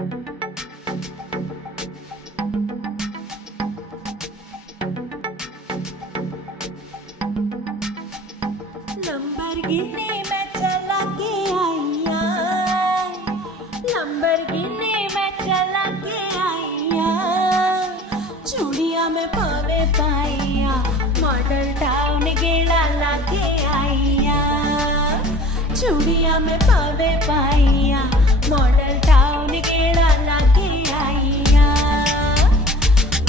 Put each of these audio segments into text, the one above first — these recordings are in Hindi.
लंबरगिनी में चला के आईया, लंबरगिनी में चला के आईया, चूड़िया में पावे पाइया, मॉडल टाउन गेड़ा लाके आईया, चूड़िया में पावे पाइया, मॉडल टाउन गेड़ा लाके आईया।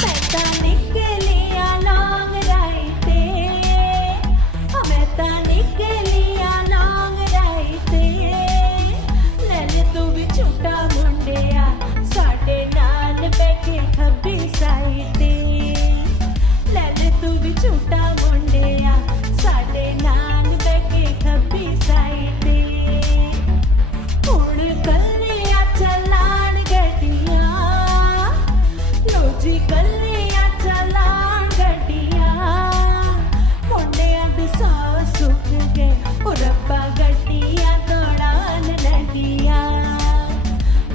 मैतानिक के लिया लॉन्ग राइते, मैतानिक के लिया लॉन्ग राइते, ले तू भी छुट्टा मुंडिया, साडे नाल बैठे खब्बी साइडे, ले तू भी छुट्टा मुंडिया, साडे नाल बैठे खब्बी साइडे। हुण कल्लिया चलान गड्डिया, लो जी कल्लिया चलान गड्डिया, मुंडिया दे साह सुक गए, ओ रब्बा गड्डिया दौड़ान लगिया,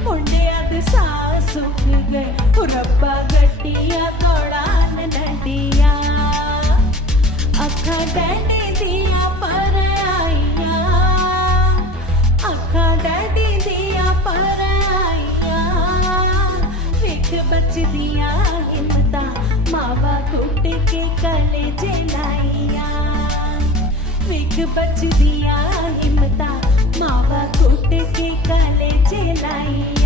मुंडिया दे साह सुक गए, ओ रब्बा गड्डिया दौड़ान लगिया। अखा डैडी दिया पर आईया, अखा डैडी दिया पर आईया, विख बचदिया हिम्मता, मावा कुट के कलेजे लाइया, विख बचदिया हिम्मता, मावा कुट के कलेजे लाइया।